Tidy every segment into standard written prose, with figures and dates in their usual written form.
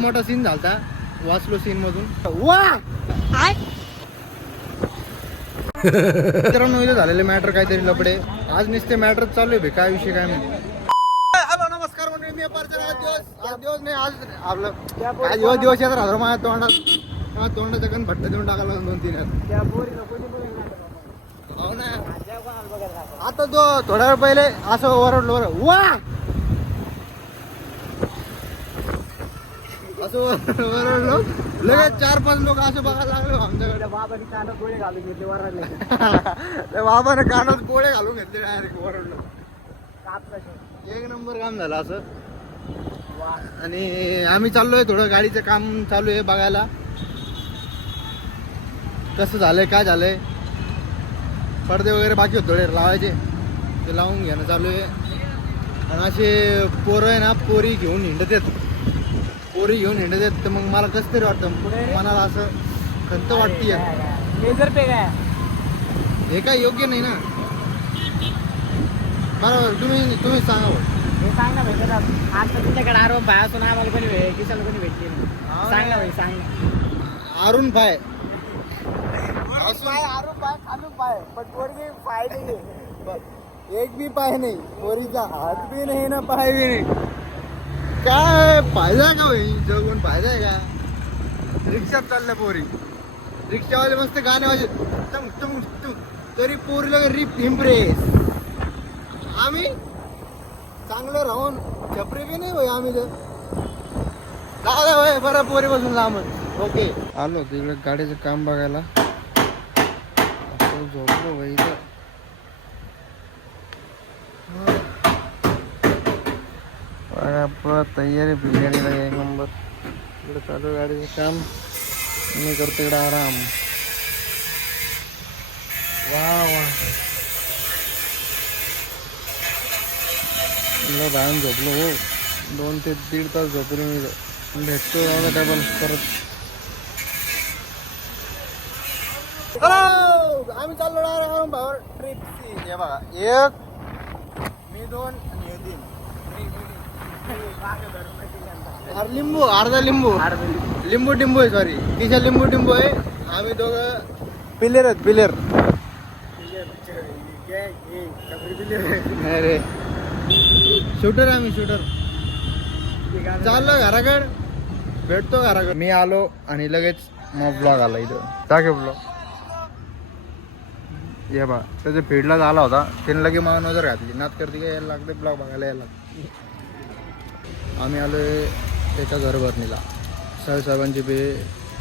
मोठा सीन झालता, वाचलो सीन मधून. वा मित्रांनो इथे झालेले मॅटर काहीतरी लपडे. आज नुसते मॅटर चालू आहे, काय विषय काय माहिती. हॅलो नमस्कार मंडळी, मी अपर्चना. आज दिवस नाही, आज आपलं काय दिवस येत राहतो माझ्या तोंडात जगन भट्ट देऊन टाकायला 2-3 हो ना. आता तो थोड्या वेळ पहिले असं ओरडलो बरं, वा असं ओरडलो, लगेच 4-5 लोक असं बघायला लागले आमच्याकडे. बाबाने कानात गोळे घालून घेतले, ओरडले. बाबाने कानात गोळे घालून घेतले, डायरेक्ट ओरडलो. एक नंबर काम झालं असं. आणि आम्ही चाललोय, थोडं गाडीचं काम चालू आहे बघायला कसं झालंय, काय झालंय. पडदे वगैरे बाकी होते थोडे लावायचे, ते लावून घेणं चालू आहे. आणि असे पोरं आहे ना, पोरी घेऊन हिंडत येत तर मग मला कसं तरी वाटतं, मनाला असं खंत वाटते. हे काय योग्य नाही ना. बरोबर, तुम्ही सांगा. सांग ना भाई, आता तुमच्याकडे आरोप भाई असून आम्हाला कोणी किशाला कोणी भेटली नाही. सांग ना भाई, सांग ना. अरुण भाई आरोप पाय खालून पाय, पण पोरगी पाय नाही, एक भी पाय नाही, पोरीचा हात बी नाही ना पाय बी नाही. काय फायदा आहे का भाई, जगून फायदा आहे का. रिक्षात चालल्या पोरी, रिक्षावाले मस्त गाणे वाजत तरी पोरीला रिप इम्प्रेस. आम्ही चांगलं राहून छपरी बी नाही भाई आम्ही तर. दादा भाई बरं, पोरी बसून लांबच. ओके, आलो तिकडे गाडीचं काम बघायला. झोपलो भाई इथं. आपलं तयारी बिर्याणीला एक नंबर. इकडे चालू गाडीचं काम, मी करतो इकडे आराम. वा वा, राहून झोपलो हो. 2 ते 1.5 तास झोपलो मी. भेटतो डबल परत. आम्ही चाललो भावर ट्रिप. हे बघा, 1 मी 2 आणि हे 3. लिंबू, अर्धा लिंबू, लिंबू टिंबू आहे, सॉरी तिच्या लिंबू टिंबू आहे. आम्ही दोघं पिलेर आहेत, पिलेर. नाही रे, शूटर आम्ही, शूटर. चाललो घराकडे, भेटतो घराकडे. मी आलो आणि लगेच मग ब्लॉग आला इथं. टाके ब्लॉग. ये बा, त्याच्या फीडला झाला होता, त्याने लगे मला नजर घातली. नात करते का यायला लागते, ब्लॉग बघायला यायला लागते. आम्ही आलोय त्याच्या घरभरणीला, साहेबांची बे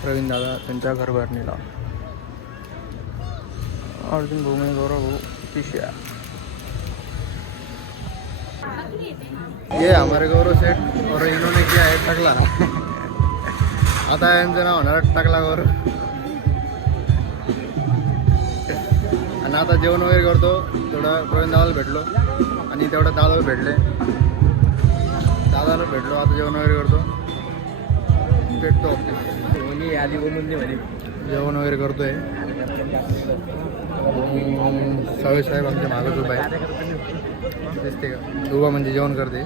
प्रवीण दादा त्यांच्या घरभरणीला. अर्जुन भूमी, गौरव भाऊ, तिशा. ये हमारे गौरव सेठ, और इन्होंने क्या है टकला. आता यांचं नाव होणार टकला गौरव. आणि आता जेवण वगैरे करतो. थोडं प्रवीण दादाला भेटलो आणि तेवढं दादाला भेटलो. आता जेवण वगैरे करतो, भेटतो ऑफिस. आधी बोलून दे म्हणे, जेवण वगैरे करतोय. साहेब आमच्या मागच उभा आहे, दिसते का, उभा म्हणजे जेवण करते.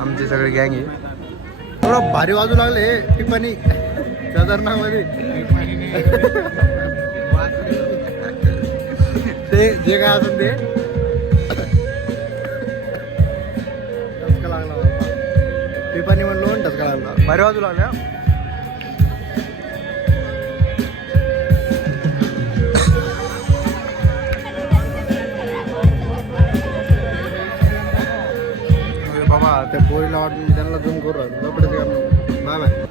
आमची सगळी गँग आहे. थोडं भारी वाजू लागले टिप्पणी खतरनाकमध्ये. ते जे काय असून ते टचका लागला, टिप्पणी म्हणलो टचका लागला. भारी वाजू लागल्या. बाबा त्या पोरीला वाटून त्यांना झूम करू राहिलो. Bye bye.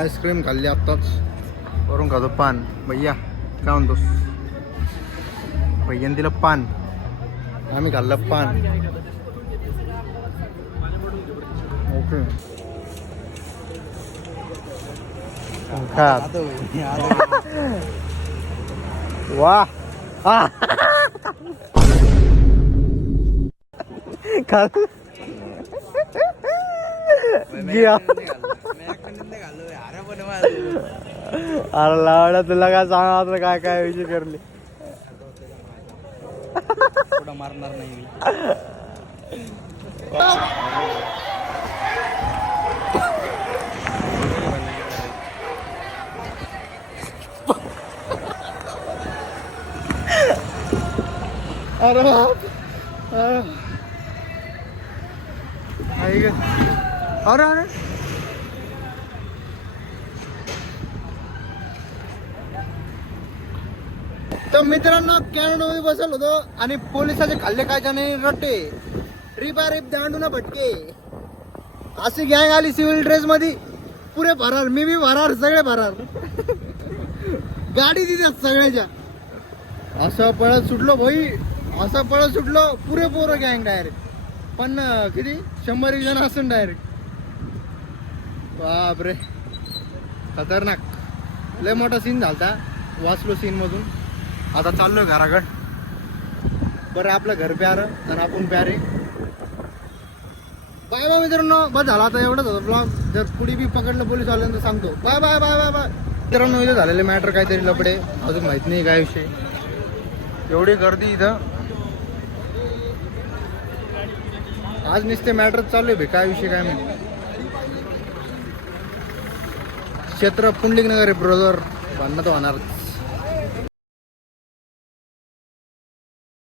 आईस्क्रीम खाल्ली आत्ताच, वरून खातो पान. भैया काय म्हणतोस? भैयाने दिलं पान, आम्ही खाल्लं पान. ओके, वा अरे लावडा तुला काय सांगा, काय काय विषय करले. मारणार नाही. अरे बाप. आई ग. अरे अरे तर मित्रांनो कॅनडामध्ये बसल होतो आणि पोलिसाचे खाल्ले काय जाणे रट्टे रिपा रिप दांडू ना भटके अशी गँग आली सिव्हिल ड्रेस मध्ये पुरे भरार मी बी भरार सगळे भरार गाडी दिल्यात सगळ्याच्या असं पळत सुटलो भाई असं पळत सुटलो पुरे पोरं गँग डायरेक्ट पण किती 100 जण असून डायरेक्ट बापरे खतरनाक लय मोठा सीन झालता वाचलो सीन मधून आता चाललोय घराकड बरं आपलं घर प्यारं आणि आपण प्यारे बाय बाय मित्रांनो बस झाला आता एवढंच होतं ब्लॉग जर पुढे बी पकडलं पोलीस वाल्यांना सांगतो bye bye bye bye bye मित्रांनो इथं झालेले मॅटर काहीतरी लपडे अजून माहित नाही काय विषय एवढी गर्दी इथं आज नुसते मॅटर चालू आहे काय विषय काय माहिती क्षेत्र पुंडलिक नगर आहे ब्रदर भांडणं तर होणार